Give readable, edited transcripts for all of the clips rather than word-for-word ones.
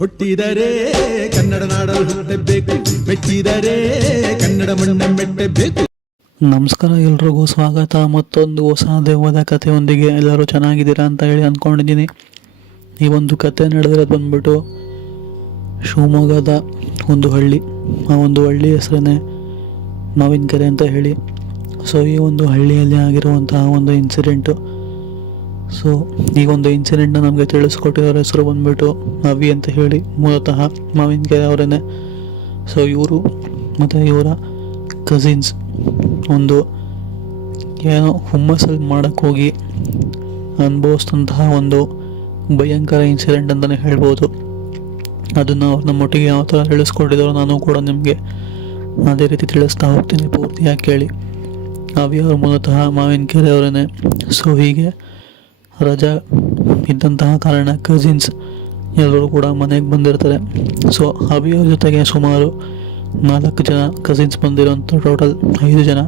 ಹುಟ್ಟಿದರೆ ಕನ್ನಡ ನಾಡಲು ಹುಟ್ಟಬೇಕು, ಮೆಚ್ಚಿದರೆ ಕನ್ನಡ ಮಣ್ಣ ಮೆಟ್ಟಬೇಕು. ನಮಸ್ಕಾರ, ಎಲ್ರಿಗೂ ಸ್ವಾಗತ. ಮತ್ತೊಂದು ಹೊಸ ದೆವ್ವದ ಕಥೆಯೊಂದಿಗೆ ಎಲ್ಲರೂ ಚೆನ್ನಾಗಿದ್ದೀರಾ ಅಂತ ಹೇಳಿ ಅಂದ್ಕೊಂಡಿದ್ದೀನಿ. ಈ ಒಂದು ಕತೆ ನಡೆದಿರೋದು ಬಂದ್ಬಿಟ್ಟು ಶಿವಮೊಗ್ಗದ ಒಂದು ಹಳ್ಳಿ. ಆ ಒಂದು ಹಳ್ಳಿ ಹೆಸರೇ ಮಾವಿನಕೆರೆ ಅಂತ ಹೇಳಿ. ಸೊ ಈ ಒಂದು ಹಳ್ಳಿಯಲ್ಲಿ ಆಗಿರುವಂತಹ ಒಂದು ಇನ್ಸಿಡೆಂಟು. ಸೊ ಈ ಒಂದು ಇನ್ಸಿಡೆಂಟ್ನ ನಮಗೆ ತಿಳಿಸ್ಕೊಟ್ಟಿರೋರ ಹೆಸರು ಬಂದ್ಬಿಟ್ಟು ಅವಿ ಅಂತ ಹೇಳಿ, ಮೂಲತಃ ಮಾವಿನಕೆರೆ ಅವರೇ. ಸೊ ಇವರು ಮತ್ತು ಇವರ ಕಸಿನ್ಸ್ ಒಂದು ಏನೋ ಹುಮ್ಮಸ್ಸಲ್ಲಿ ಮಾಡೋಕ್ಕೋಗಿ ಅನುಭವಿಸಿದಂತಹ ಒಂದು ಭಯಂಕರ ಇನ್ಸಿಡೆಂಟ್ ಅಂತಲೇ ಹೇಳ್ಬೋದು. ಅದನ್ನು ಅವ್ರು ನಮ್ಮೊಟ್ಟಿಗೆ ಯಾವ ಥರ ತಿಳಿಸ್ಕೊಟ್ಟಿದ್ದಾರೋ ನಾನು ಕೂಡ ನಿಮಗೆ ಅದೇ ರೀತಿ ತಿಳಿಸ್ತಾ ಹೋಗ್ತೀನಿ, ಪೂರ್ತಿಯಾಗಿ ಕೇಳಿ. ಅವಿ ಅವರು ಮೂಲತಃ ಮಾವಿನಕೆರೆ ಅವರೇ. ಸೊ ಹೀಗೆ ರಜಾ ಇದ್ದಂತಹ ಕಾರಣ ಕಸಿನ್ಸ್ ಎಲ್ಲರೂ ಕೂಡ ಮನೆಗೆ ಬಂದಿರ್ತಾರೆ. ಸೊ ಅವಿಯವ್ರ ಜೊತೆಗೆ ಸುಮಾರು 4 ಜನ ಕಸಿನ್ಸ್ ಬಂದಿರೋಂಥ, ಟೋಟಲ್ 5 ಜನ.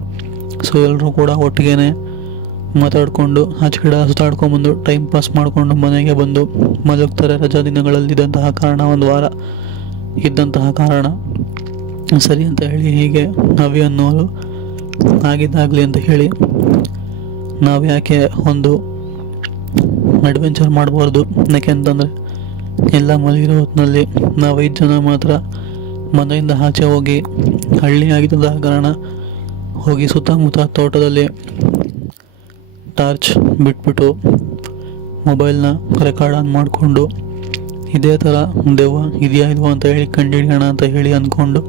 ಸೊ ಎಲ್ಲರೂ ಕೂಡ ಒಟ್ಟಿಗೆ ಮಾತಾಡಿಕೊಂಡು ಆಚೆ ಕಡೆ ಸುತ್ತಾಡ್ಕೊಂಬಂದು ಟೈಮ್ ಪಾಸ್ ಮಾಡಿಕೊಂಡು ಮನೆಗೆ ಬಂದು ಮಲಗ್ತಾರೆ. ರಜಾ ದಿನಗಳಲ್ಲಿದ್ದಂತಹ ಕಾರಣ, ಒಂದು ವಾರ ಇದ್ದಂತಹ ಕಾರಣ ಸರಿ ಅಂತ ಹೇಳಿ ಹೀಗೆ ಅವಿ ಅನ್ನೋರು ಆಗಿದ್ದಾಗಲಿ ಅಂತ ಹೇಳಿ ನಾವು ಯಾಕೆ ಒಂದು ಅಡ್ವೆಂಚರ್ ಮಾಡಬಾರ್ದು. ಯಾಕೆ ಅಂತಂದರೆ ಎಲ್ಲ ಮಲಗಿರೋ ಹೊತ್ತಿನಲ್ಲಿ ನಾವು 5 ಜನ ಮಾತ್ರ ಮನೆಯಿಂದ ಆಚೆ ಹೋಗಿ, ಹಳ್ಳಿ ಆಗಿದ್ದ ಕಾರಣ ಹೋಗಿ ಸುತ್ತಮುತ್ತ ತೋಟದಲ್ಲಿ ಟಾರ್ಚ್ ಬಿಟ್ಬಿಟ್ಟು ಮೊಬೈಲ್ನ ರೆಕಾರ್ಡ್ ಆನ್ ಮಾಡಿಕೊಂಡು ಇದೇ ಥರ ದೆವ್ವ ಇದೆಯಾ ಇಲ್ವೋ ಅಂತ ಹೇಳಿ ಕಂಡುಹಿಡಿಯೋಣ ಅಂತ ಹೇಳಿ ಅಂದ್ಕೊಂಡು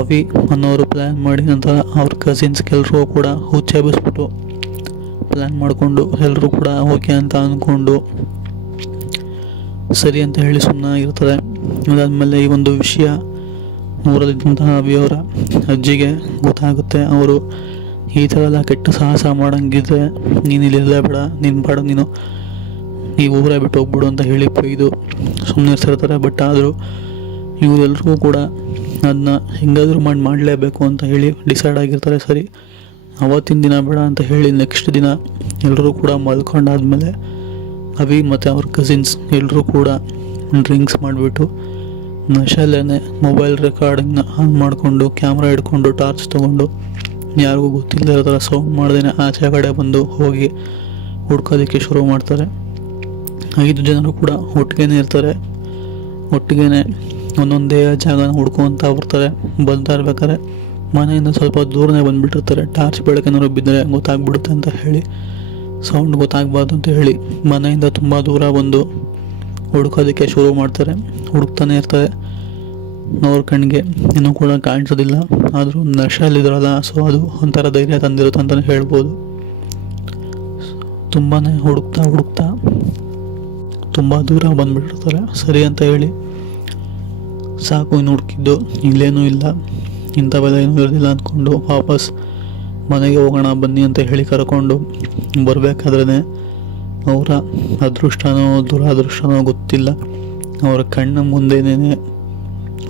ಅವಿ ಅನ್ನೋರು ಪ್ಲ್ಯಾನ್ ಮಾಡಿ, ನಂತರ ಅವ್ರ ಕಸಿನ್ಸ್ ಎಲ್ಲರೂ ಕೂಡ ಹುಚ್ಚೆಬ್ಬಿಸ್ಬಿಟ್ಟು ಪ್ಲ್ಯಾನ್ ಮಾಡಿಕೊಂಡು ಎಲ್ಲರೂ ಕೂಡ ಓಕೆ ಅಂತ ಅಂದ್ಕೊಂಡು ಸರಿ ಅಂತ ಹೇಳಿ ಸುಮ್ಮನಾಗಿರ್ತಾರೆ. ಅದಾದಮೇಲೆ ಈ ಒಂದು ವಿಷಯ ಊರಲ್ಲಿದ್ದಂತಹ ಅವಿಯವರ ಅಜ್ಜಿಗೆ ಗೊತ್ತಾಗುತ್ತೆ. ಅವರು ಈ ಥರ ಎಲ್ಲ ಕೆಟ್ಟ ಸಾಹಸ ಮಾಡೋಂಗಿದ್ರೆ ನೀನು ಇಲ್ಲಿರಲೇ ಬೇಡ, ನಿನ್ನ ಪಾಡು ನೀನು ಈ ಊರೇ ಬಿಟ್ಟು ಹೋಗ್ಬಿಡು ಅಂತ ಹೇಳಿ ಬೈದು ಸುಮ್ಮನೆ ಇರ್ತಿರ್ತಾರೆ. ಬಟ್ ಆದರೂ ಇವರೆಲ್ಲರಿಗೂ ಕೂಡ ಅದನ್ನ ಹೆಂಗಾದರೂ ಮಾಡಲೇಬೇಕು ಅಂತ ಹೇಳಿ ಡಿಸೈಡ್ ಆಗಿರ್ತಾರೆ. ಸರಿ, ಅವತ್ತಿನ ದಿನ ಬೇಡ ಅಂತ ಹೇಳಿ ನೆಕ್ಸ್ಟ್ ದಿನ ಎಲ್ಲರೂ ಕೂಡ ಮಲ್ಕೊಂಡಾದ್ಮೇಲೆ ಅವಿ ಮತ್ತು ಅವ್ರ ಕಸಿನ್ಸ್ ಎಲ್ಲರೂ ಕೂಡ ಡ್ರಿಂಕ್ಸ್ ಮಾಡಿಬಿಟ್ಟು ನಶೆಲ್ಲೇ ಮೊಬೈಲ್ ರೆಕಾರ್ಡಿಂಗ್ನ ಆನ್ ಮಾಡಿಕೊಂಡು, ಕ್ಯಾಮ್ರಾ ಹಿಡ್ಕೊಂಡು, ಟಾರ್ಚ್ ತೊಗೊಂಡು ಯಾರಿಗೂ ಗೊತ್ತಿಲ್ಲದಿರೋ ಥರ ಸೌಂಡ್ ಮಾಡ್ದೇ ಆಚೆ ಕಡೆ ಬಂದು ಹೋಗಿ ಹುಡ್ಕೋದಕ್ಕೆ ಶುರು ಮಾಡ್ತಾರೆ. 5 ಜನರು ಕೂಡ ಒಟ್ಟಿಗೆ ಇರ್ತಾರೆ. ಒಟ್ಟಿಗೆ ಒಂದೊಂದೇ ಜಾಗನ ಹುಡ್ಕೊಂತ ಬರ್ತಾರೆ. ಬರ್ತಾ ಇರ್ಬೇಕಾದ್ರೆ ಮನೆಯಿಂದ ಸ್ವಲ್ಪ ದೂರನೇ ಬಂದುಬಿಟ್ಟಿರ್ತಾರೆ. ಟಾರ್ಚ್ ಬೆಳಕೇನಾದ್ರು ಬಿದ್ದರೆ ಗೊತ್ತಾಗ್ಬಿಡುತ್ತೆ ಅಂತ ಹೇಳಿ, ಸೌಂಡ್ ಗೊತ್ತಾಗಬಾರ್ದು ಅಂತ ಹೇಳಿ ಮನೆಯಿಂದ ತುಂಬ ದೂರ ಬಂದು ಹುಡ್ಕೋದಕ್ಕೆ ಶುರು ಮಾಡ್ತಾರೆ. ಹುಡುಕ್ತಾನೆ ಇರ್ತಾರೆ. ಅವ್ರ ಕಣ್ಣಿಗೆ ಇನ್ನೂ ಕೂಡ ಕಾಣಿಸೋದಿಲ್ಲ. ಆದರೂ ನಶೆಯಲ್ಲಿದ್ರಲ್ಲ, ಸೊ ಅದು ಒಂಥರ ಧೈರ್ಯ ತಂದಿರುತ್ತೆ ಅಂತಲೇ ಹೇಳ್ಬೋದು. ತುಂಬಾ ಹುಡುಕ್ತಾ ತುಂಬ ದೂರ ಬಂದುಬಿಟ್ಟಿರ್ತಾರೆ. ಸರಿ ಅಂತ ಹೇಳಿ ಸಾಕು, ಇನ್ನು ಹುಡುಕಿದ್ದು ಇಲ್ಲೇನೂ ಇಲ್ಲ, ಇಂಥವೆಲ್ಲ ಏನೂ ಇರೋದಿಲ್ಲ ಅಂದ್ಕೊಂಡು ವಾಪಸ್ ಮನೆಗೆ ಹೋಗೋಣ ಬನ್ನಿ ಅಂತ ಹೇಳಿ ಕರ್ಕೊಂಡು ಬರಬೇಕಾದ್ರೆ ಅವರ ಅದೃಷ್ಟನೋ ದುರಾದೃಷ್ಟನೋ ಗೊತ್ತಿಲ್ಲ, ಅವರ ಕಣ್ಣ ಮುಂದೆನೇ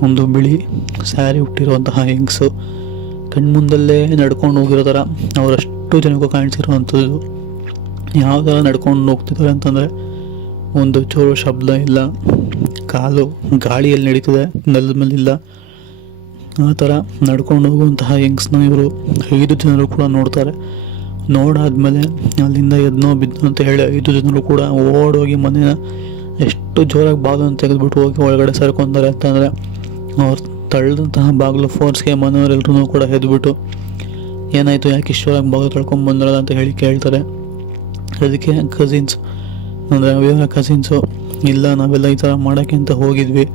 ಒಂದು ಬಿಳಿ ಸ್ಯಾರಿ ಹುಟ್ಟಿರುವಂತಹ ಹೆಂಗಸು ಕಣ್ಮುಂದಲ್ಲೇ ನಡ್ಕೊಂಡು ಹೋಗಿರೋ ಥರ ಅವರಷ್ಟು ಜನಕ್ಕೂ ಕಾಣಿಸಿರುವಂಥದ್ದು. ಯಾವ ಥರ ನಡ್ಕೊಂಡು ಹೋಗ್ತಿದ್ದಾರೆ ಅಂತಂದರೆ ಒಂದು ಚೂರು ಶಬ್ದ ಇಲ್ಲ, ಕಾಲು ಗಾಳಿಯಲ್ಲಿ ನಡೀತದೆ, ನೆಲದ ಮೇಲಿಲ್ಲ. ಆ ಥರ ನಡ್ಕೊಂಡು ಹೋಗುವಂತಹ ಹೆಂಗಸನ್ನ ಇವರು 5 ಜನರು ಕೂಡ ನೋಡ್ತಾರೆ. ನೋಡಾದ್ಮೇಲೆ ಅಲ್ಲಿಂದ ಎದ್ನೋ ಬಿದ್ದೋ ಅಂತ ಹೇಳಿ 5 ಜನರು ಕೂಡ ಓಡೋಗಿ ಮನೇನ ಎಷ್ಟು ಜೋರಾಗಿ ಬಾಗಿಲನ್ನು ತೆಗೆದುಬಿಟ್ಟು ಹೋಗಿ ಒಳಗಡೆ ಸೇರ್ಕೊಂತಾರೆ ಅಂತಂದರೆ, ಅವ್ರು ತಳ್ಳಿದಂತಹ ಬಾಗಿಲು ಫೋರ್ಸ್ಗೆ ಮನೆಯವರೆಲ್ಲರೂ ಕೂಡ ಎದ್ಬಿಟ್ಟು ಏನಾಯಿತು, ಯಾಕೆ ಇಷ್ಟೊಳಗೆ ಬಾಗಿಲು ತಳ್ಕೊಂಡು ಬಂದಿರೋಲ್ಲ ಅಂತ ಹೇಳಿ ಕೇಳ್ತಾರೆ. ಅದಕ್ಕೆ ಕಸಿನ್ಸ್ ಅಂದರೆ ಅವಿಯವರ ಕಸಿನ್ಸು, ಇಲ್ಲ ನಾವೆಲ್ಲ ಈ ಥರ ಮಾಡೋಕ್ಕೆ ಅಂತ ಹೋಗಿದ್ವಿ,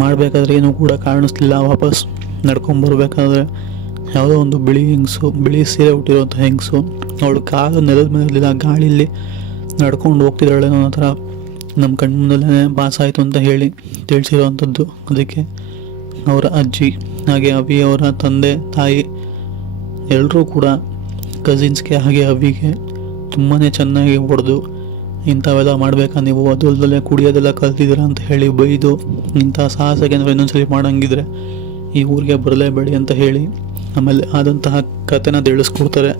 ಮಾಡಬೇಕಾದ್ರೆ ಏನೂ ಕೂಡ ಕಾಣಿಸ್ಲಿಲ್ಲ. ವಾಪಸ್ ನಡ್ಕೊಂಬರ್ಬೇಕಾದ್ರೆ ಯಾವುದೋ ಒಂದು ಬಿಳಿ ಸೀರೆ ಹುಟ್ಟಿರೋಂಥ ಹೆಂಗಸು, ಅವಳು ಕಾಲು ನೆಲದ ಮೇಲಿಲ್ಲ, ಗಾಳಿಯಲ್ಲಿ ನಡ್ಕೊಂಡು ಹೋಗ್ತಿದ್ದಾಳೆ ಅನ್ನೋ ಥರ ನಮ್ಮ ಕಣ್ಮುಂದಲ್ಲೇ ಭಾಸ ಆಯಿತು ಅಂತ ಹೇಳಿ ತಿಳಿಸಿರೋವಂಥದ್ದು. ಅದಕ್ಕೆ ಅವರ ಅಜ್ಜಿ ಹಾಗೆ ಅವಿಯವರ ತಂದೆ ತಾಯಿ ಎಲ್ಲರೂ ಕೂಡ ಕಸಿನ್ಸ್ಗೆ ಹಾಗೆ ಅವಿಗೆ ತುಂಬಾ ಚೆನ್ನಾಗಿ ಹೊಡೆದು, ಇಂಥವೆಲ್ಲ ಮಾಡಬೇಕಾ ನೀವು, ಅದು ಅಲ್ಲದೆ ಕುಡಿಯೋದೆಲ್ಲ ಕಲ್ತಿದ್ದೀರ ಅಂತ ಹೇಳಿ ಬೈದು, ಇಂಥ ಸಾಹಸಕ್ಕೆ ಏನಾದ್ರು ಇನ್ನೊಂದ್ಸಲಿ ಮಾಡೋಂಗಿದ್ರೆ ಈ ಊರಿಗೆ ಬರಲೇಬೇಡಿ ಅಂತ ಹೇಳಿ ಆಮೇಲೆ ಆದಂತಹ ಕಥೆನ ತಿಳಿಸ್ಕೊಡ್ತಾರೆ.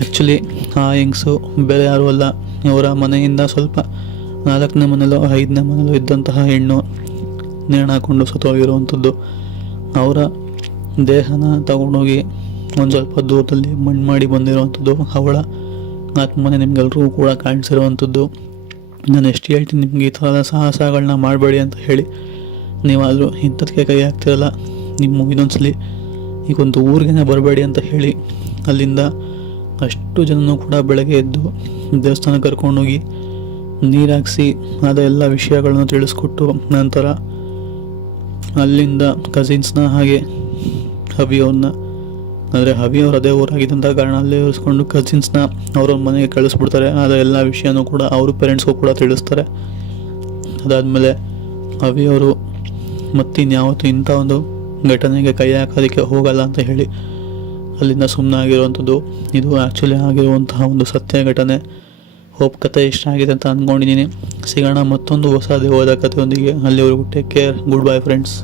ಆ್ಯಕ್ಚುಲಿ ಆ ಹೆಂಗಸು ಬೇರೆ ಯಾರೂ ಅಲ್ಲ, ಇವರ ಮನೆಯಿಂದ ಸ್ವಲ್ಪ 4ನೇ ಮನೇಲೋ 5ನೇ ಮನೇಲೋ ಇದ್ದಂತಹ ಹೆಣ್ಣು ನೇಣು ಹಾಕ್ಕೊಂಡು ಸತ್ತೋಗಿರುವಂಥದ್ದು. ಅವರ ದೇಹನ ತಗೊಂಡೋಗಿ ಒಂದು ಸ್ವಲ್ಪ ದೂರದಲ್ಲಿ ಮಣ್ಣು ಮಾಡಿ ಬಂದಿರುವಂಥದ್ದು. ಅವಳ ಆತ್ಮನೆ ನಿಮ್ಗೆಲ್ರಿಗೂ ಕೂಡ ಕಾಣಿಸಿರುವಂಥದ್ದು. ನಾನು ಎಷ್ಟು ಹೇಳ್ತೀನಿ ನಿಮ್ಗೆ ಈ ಥರದ ಸಾಹಸಗಳನ್ನ ಮಾಡಬೇಡಿ ಅಂತ ಹೇಳಿ, ನೀವಾದರೂ ಇಂಥದಕ್ಕೆ ಕೈ ಹಾಕ್ತಿರಲ್ಲ. ನಿಮ್ಮ ಇನ್ನೊಂದ್ಸಲಿ ಈಗ ಒಂದು ಊರಿಗೇ ಬರಬೇಡಿ ಅಂತ ಹೇಳಿ ಅಲ್ಲಿಂದ ಅಷ್ಟು ಜನನೂ ಕೂಡ ಬೆಳಗ್ಗೆ ಎದ್ದು ದೇವಸ್ಥಾನಕ್ಕೆ ಕರ್ಕೊಂಡೋಗಿ ನೀರು ಹಾಕಿಸಿ ಅದೆಲ್ಲ ವಿಷಯಗಳನ್ನು ತಿಳಿಸ್ಕೊಟ್ಟು ನಂತರ ಅಲ್ಲಿಂದ ಕಸಿನ್ಸ್ನ ಹಾಗೆ ಹವಿಯವ್ರನ್ನ, ಅಂದರೆ ಹವಿಯವ್ರು ಅದೇ ಊರಾಗಿದ್ದಂಥ ಕಾರಣ ಅಲ್ಲೇ ಇರಿಸ್ಕೊಂಡು ಕಸಿನ್ಸ್ನ ಅವ್ರ ಮನೆಗೆ ಕಳಿಸ್ಬಿಡ್ತಾರೆ. ಅದೆಲ್ಲ ವಿಷಯನೂ ಕೂಡ ಅವ್ರ ಪೇರೆಂಟ್ಸ್ಗೂ ಕೂಡ ತಿಳಿಸ್ತಾರೆ. ಅದಾದಮೇಲೆ ಹವಿಯವರು ಮತ್ತಿನ್ಯಾವತ್ತೂ ಇಂಥ ಒಂದು ಘಟನೆಗೆ ಕೈ ಹಾಕೋದಕ್ಕೆ ಹೋಗಲ್ಲ ಅಂತ ಹೇಳಿ ಅಲ್ಲಿಂದ ಸುಮ್ಮನೆ ಆಗಿರುವಂಥದ್ದು. ಇದು ಆ್ಯಕ್ಚುಲಿ ಆಗಿರುವಂತಹ ಒಂದು ಸತ್ಯ ಘಟನೆ. ಹೋಪ್ ಕತೆ ಇಷ್ಟ ಆಗಿದೆ ಅಂತ ಅಂದ್ಕೊಂಡಿದ್ದೀನಿ. ಸಿಗೋಣ ಮತ್ತೊಂದು ಹೊಸ ದೇವದ ಕಥೆಯೊಂದಿಗೆ. ಅಲ್ಲಿವರೆಗೂ take care. Good bye friends.